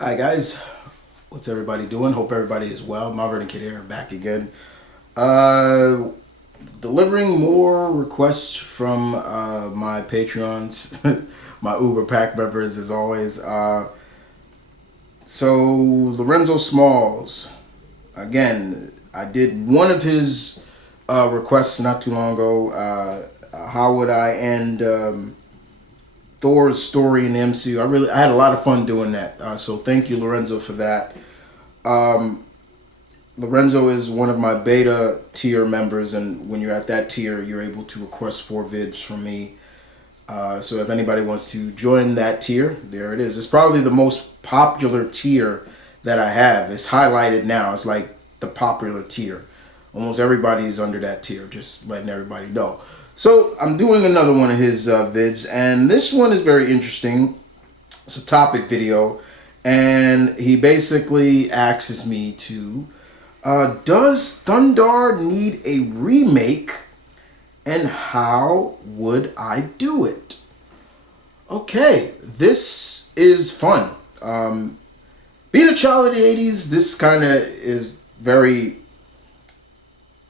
Hi guys, what's everybody doing? Hope everybody is well. M.V.K here, back again. Uh, Delivering more requests from my Patreons, my Uber Pack members as always. So Lorenzo Smalls, again, I did one of his requests not too long ago. How would I end Thor's story in the MCU? I had a lot of fun doing that. So thank you, Lorenzo, for that. Um, Lorenzo is one of my beta tier members, and when you're at that tier, you're able to request 4 vids from me. So if anybody wants to join that tier, there it is. It's probably the most popular tier that I have. It's highlighted now. It's like the popular tier. Almost everybody is under that tier, just letting everybody know. So I'm doing another one of his vids, and this one is very interesting. It's a topic video, and he basically asks me to, does Thundarr need a remake, and how would I do it? Okay, this is fun. Being a child of the 80s, this kind of is very,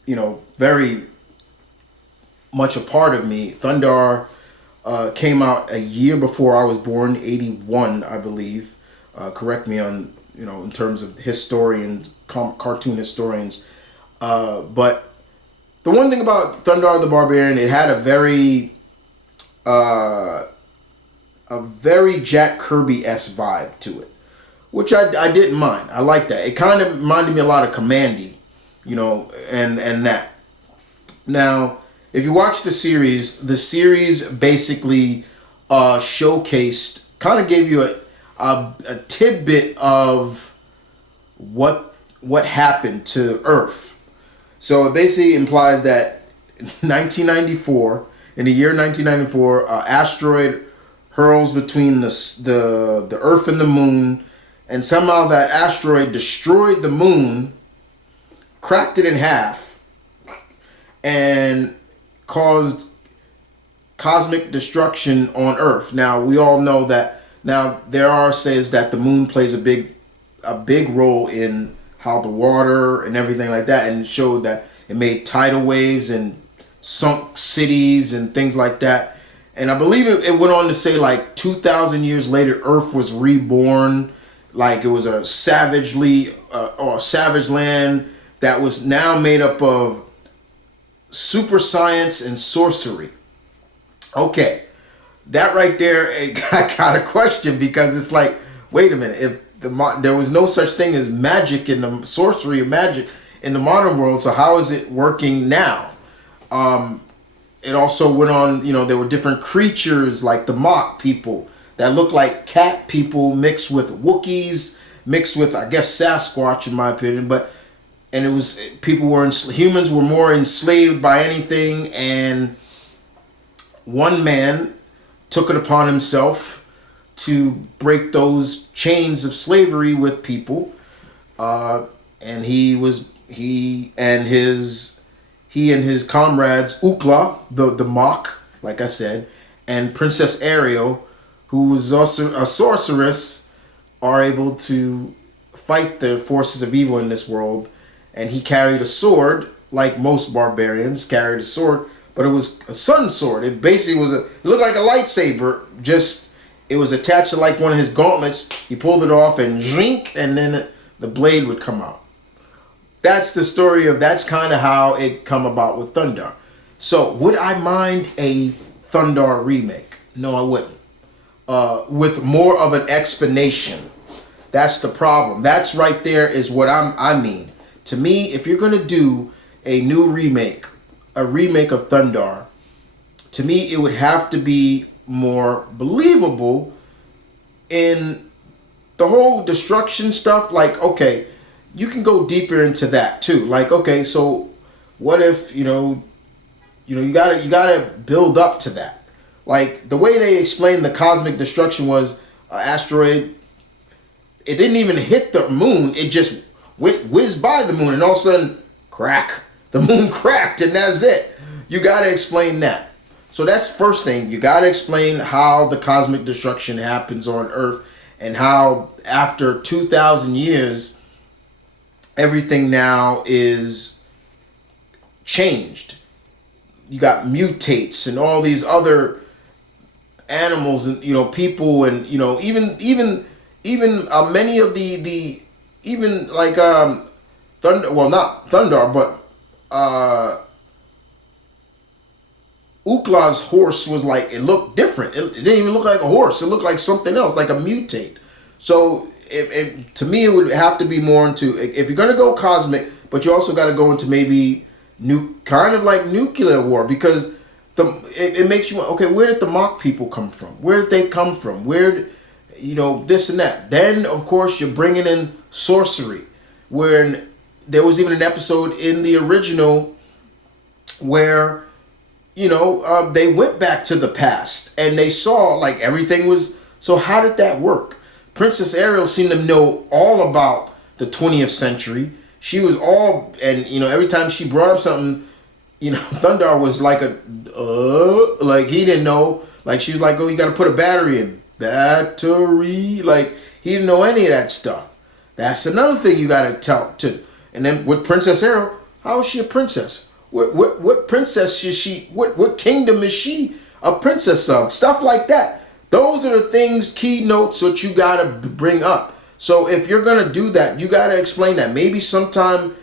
very much a part of me. Thundarr came out a year before I was born, 81, I believe. Correct me on, in terms of historians, cartoon historians. But the one thing about Thundarr the Barbarian, it had a very Jack Kirby-esque vibe to it, which I didn't mind. I like that. It kind of reminded me a lot of Commandy, and that. Now, if you watch the series basically showcased, kind of gave you a tidbit of what happened to Earth. So it basically implies that in 1994, in the year 1994, asteroid hurls between the Earth and the Moon, and somehow that asteroid destroyed the Moon, cracked it in half, and caused cosmic destruction on Earth. Now we all know that. Now there are says that the Moon plays a big role in how the water and everything like that, and it showed that it made tidal waves and sunk cities and things like that. And I believe it went on to say like 2,000 years later, Earth was reborn, like it was a savage land that was now made up of super science and sorcery. Okay, that right there, I got a question, because it's like, wait a minute, if there was no such thing as magic in the sorcery or magic in the modern world, so how is it working now? It also went on, there were different creatures like the mock people that looked like cat people mixed with Wookiees, mixed with, I guess, Sasquatch in my opinion, and it was, humans were more enslaved by anything, and one man took it upon himself to break those chains of slavery with people, and he and his comrades, Ukla, the mock, like I said, and Princess Ariel, who was also a sorceress, are able to fight the forces of evil in this world. And he carried a sword, like most barbarians carried a sword, but it was a sun sword. It basically it looked like a lightsaber, just it was attached to like one of his gauntlets. He pulled it off and zink, and then the blade would come out. That's the story that's kind of how it come about with Thundarr. So would I mind a Thundarr remake? No, I wouldn't. With more of an explanation. That's the problem. That's right there is what I mean. To me, if you're going to do a new remake, a remake of Thundarr, to me it would have to be more believable in the whole destruction stuff. Like, okay, you can go deeper into that too. Like, okay, so what if, you gotta build up to that. Like the way they explained the cosmic destruction was asteroid, it didn't even hit the moon, it just whizzed by the moon, and all of a sudden, crack. The moon cracked, and that's it. You got to explain that. So that's first thing. You got to explain how the cosmic destruction happens on Earth, and how after 2,000 years, everything now is changed. You got mutates and all these other animals and people and even many of the even like Thunder, well, not Thundarr, but Ukla's horse was like, it looked different. It didn't even look like a horse. It looked like something else, like a mutate. So to me, it would have to be more into, if you're going to go cosmic, but you also got to go into maybe kind of like nuclear war, because it makes you, okay, where did the mock people come from? Where did they come from? Where, this and that. Then, of course, you're bringing in sorcery, where there was even an episode in the original where they went back to the past and they saw like everything was. So how did that work? Princess Ariel seemed to know all about the 20th century. She was all, and every time she brought up something, Thundarr was like like he didn't know. Like she was like, oh, you got to put a battery in. Battery. Like he didn't know any of that stuff. That's another thing you got to tell to. And then with Princess Ariel, how is she a princess? What princess is she? What kingdom is she a princess of? Stuff like that. Those are the things, keynotes that you gotta bring up. So if you're gonna do that, you gotta explain that. Maybe sometime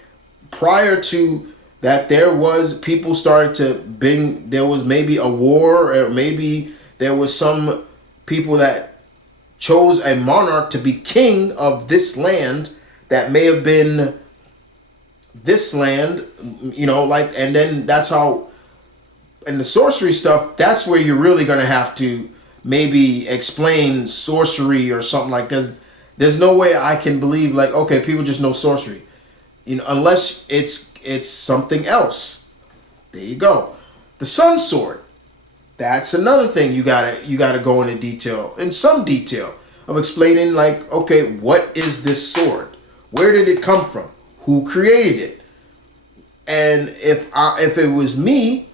prior to that, there was people started to bring. There was maybe a war, or maybe there was some people that chose a monarch to be king of this land that may have been this land, and then that's how, and the sorcery stuff, that's where you're really going to have to maybe explain sorcery or something, like, because there's no way I can believe like, okay, people just know sorcery, unless it's something else. There you go. The sun sword, that's another thing you gotta go in some detail of explaining, like, okay, what is this sword? Where did it come from? Who created it? And if it was me,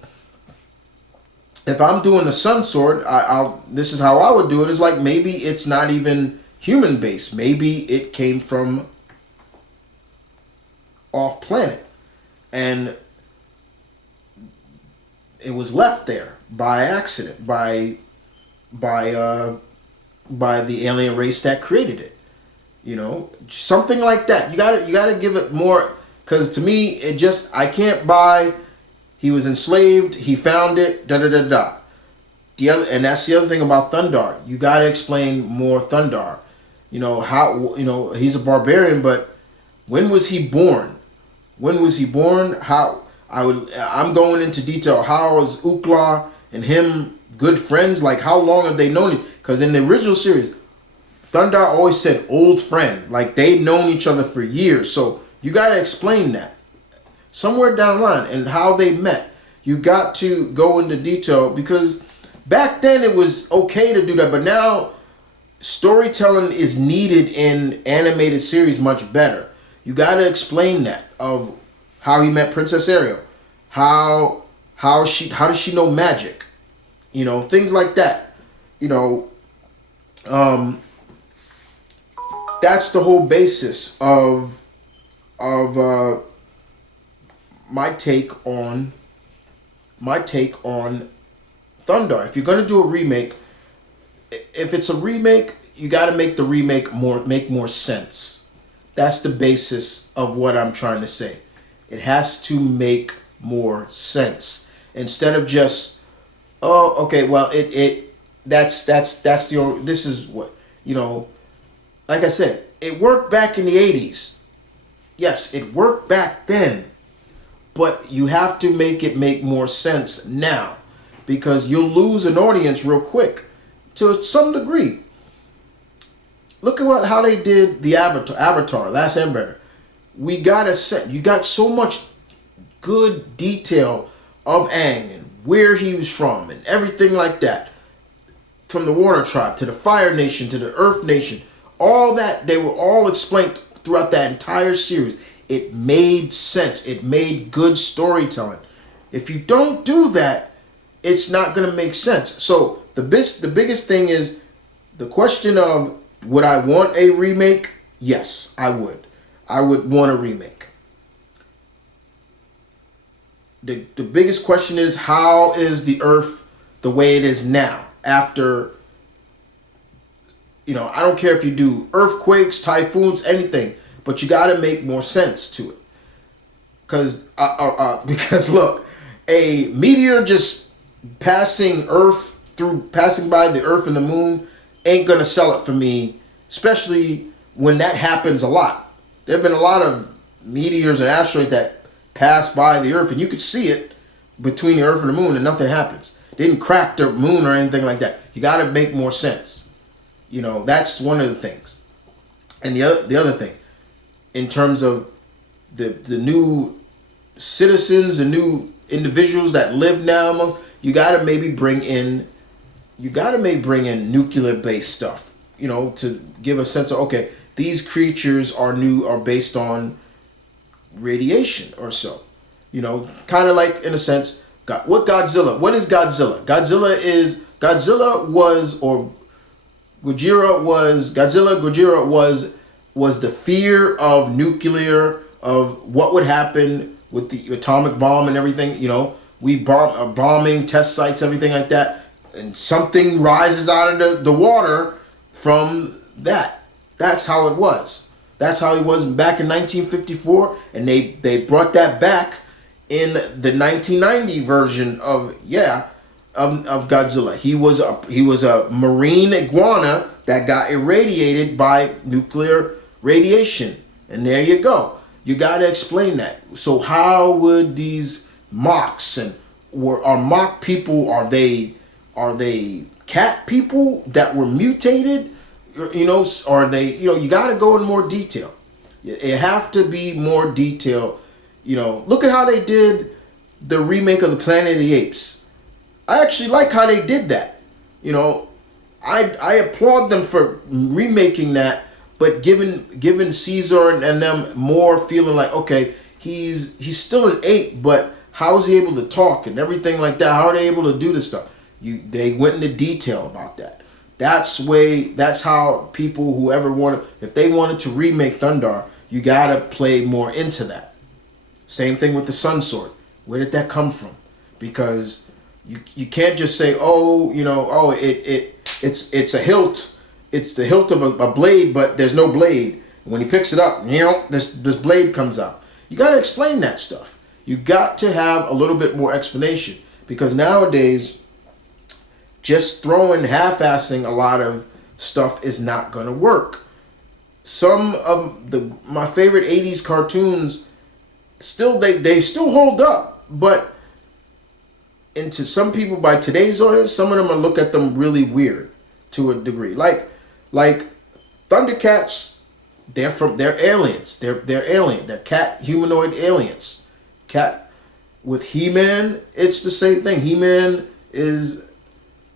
if I'm doing the sun sword, this is how I would do it. Is like, maybe it's not even human based. Maybe it came from off planet, and it was left there by accident by the alien race that created it. Something like that. You gotta give it more, because to me, I can't buy, he was enslaved, he found it, da da da da. And that's the other thing about Thundarr. You gotta explain more Thundarr. How, he's a barbarian, but when was he born? When was he born? I'm going into detail. How is Ukla and him good friends? Like, how long have they known him? Because in the original series, Thundarr always said old friend. Like, they'd known each other for years. So you got to explain that somewhere down the line, and how they met. You got to go into detail, because back then it was okay to do that. But now storytelling is needed in animated series much better. You got to explain that, of how he met Princess Ariel. How does she know magic? Things like that. That's the whole basis of my take on Thundarr. If you're gonna do a remake, if it's a remake, you got to make the remake make more sense. That's the basis of what I'm trying to say. It has to make more sense, instead of just, oh, okay, well, this is what, like I said, it worked back in the 80s. Yes, it worked back then, but you have to make more sense now, because you'll lose an audience real quick to some degree. Look at how they did the Avatar, Last Airbender. You got so much good detail of Aang and where he was from and everything like that. From the Water Tribe to the Fire Nation to the Earth Nation. All that, they were all explained throughout that entire series. It made sense. It made good storytelling. If you don't do that, it's not going to make sense. So the biggest thing is the question of, Would I want a remake? Yes, I would. I would want a remake. The biggest question is, how is the Earth the way it is now? After, I don't care if you do earthquakes, typhoons, anything, but you got to make more sense to it. Because look, a meteor just passing by the Earth and the moon ain't gonna sell it for me, especially when that happens a lot. There have been a lot of meteors and asteroids that pass by the Earth, and you could see it between the Earth and the moon, and nothing happens. They didn't crack the moon or anything like that. You got to make more sense. That's one of the things. And the other thing, in terms of the new citizens and new individuals that live now, you got to maybe bring in nuclear based stuff, to give a sense of, okay, these creatures are based on radiation or so. Kind of like, in a sense, what is Godzilla? Gojira was the fear of nuclear, of what would happen with the atomic bomb and everything. We bombing test sites, everything like that, and something rises out of the water from that. That's how it was. That's how it was back in 1954, and they brought that back in the 1990 version of Godzilla. He was a marine iguana that got irradiated by nuclear radiation, and there you go. You got to explain that. So how would these mocks are mock people? Are they cat people that were mutated? Are they? You got to go in more detail. It have to be more detail. Look at how they did the remake of the Planet of the Apes. I actually like how they did that. I applaud them for remaking that, but giving Caesar and them more feeling like, okay, he's still an ape, but how is he able to talk and everything like that? How are they able to do this stuff? They went into detail about that. That's how people, if they wanted to remake Thundarr, you gotta play more into that. Same thing with the Sun Sword. Where did that come from? Because you can't just say, it's a hilt. It's the hilt of a blade, but there's no blade. When he picks it up, this blade comes out. You got to explain that stuff. You got to have a little bit more explanation, because nowadays, just half-assing a lot of stuff is not going to work. Some of my favorite 80s cartoons they still hold up, but into some people, by today's audience, some of them will look at them really weird to a degree. Like Thundercats, they're aliens. They're alien. They're cat humanoid aliens. Cat with He-Man, it's the same thing. He-Man is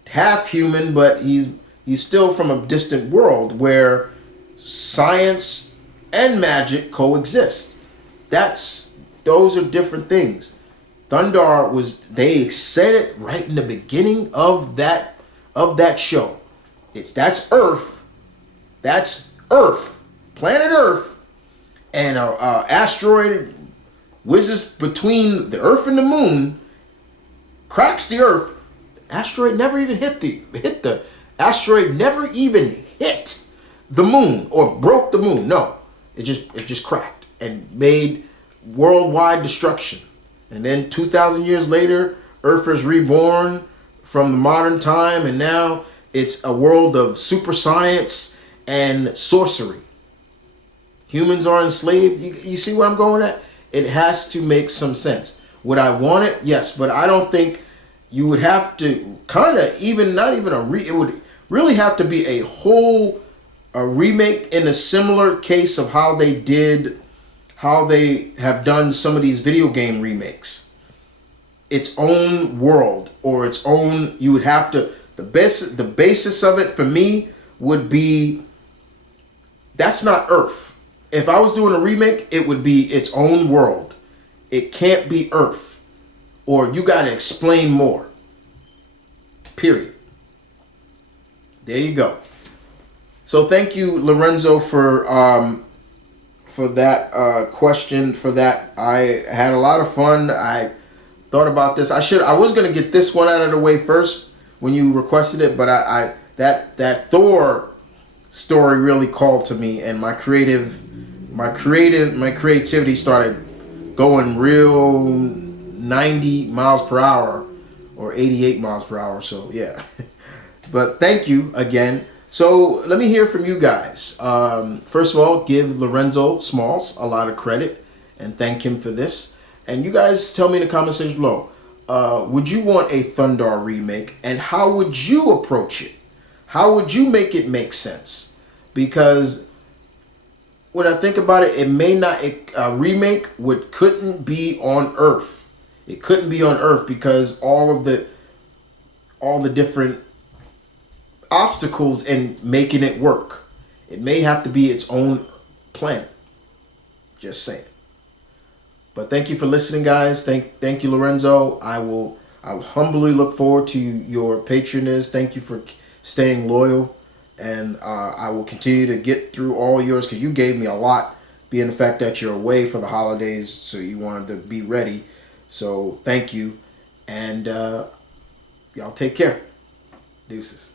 half human, but he's still from a distant world where science and magic coexist. Those are different things. Thundarr they said it right in the beginning of that show. That's Earth. That's Earth. Planet Earth. And an asteroid whizzes between the Earth and the moon, cracks the Earth. Asteroid never even hit the asteroid never even hit the moon or broke the moon. No. It just cracked and made worldwide destruction. And then 2,000 years later, Earth is reborn from the modern time, and now it's a world of super science and sorcery. Humans are enslaved. You see where I'm going at? It has to make some sense. Would I want it? Yes, but I don't think you would have to it would really have to be a remake in a similar case of how they have done some of these video game remakes. Its own world, or its own, you would have to, the basis of it for me would be, that's not Earth. If I was doing a remake, it would be its own world. It can't be Earth. Or you got to explain more. Period. There you go. So thank you, Lorenzo, for that question. For that, I had a lot of fun. I thought about this. I was gonna get this one out of the way first when you requested it, but I that Thor story really called to me, and my creativity started going real 90 miles per hour or 88 miles per hour. So yeah. But thank you again. So let me hear from you guys. First of all, give Lorenzo Smalls a lot of credit and thank him for this. And you guys tell me in the comment section below, would you want a Thundarr remake, and how would you approach it? How would you make it make sense? Because when I think about it, it may not, a remake couldn't be on Earth. It couldn't be on Earth because all the different obstacles in making it work. It may have to be its own planet. Just saying. But thank you for listening, guys. Thank you, Lorenzo. I'll humbly look forward to your patronage. Thank you for staying loyal, and I will continue to get through all yours because you gave me a lot, being the fact that you're away for the holidays, so you wanted to be ready. So thank you, and y'all take care. Deuces.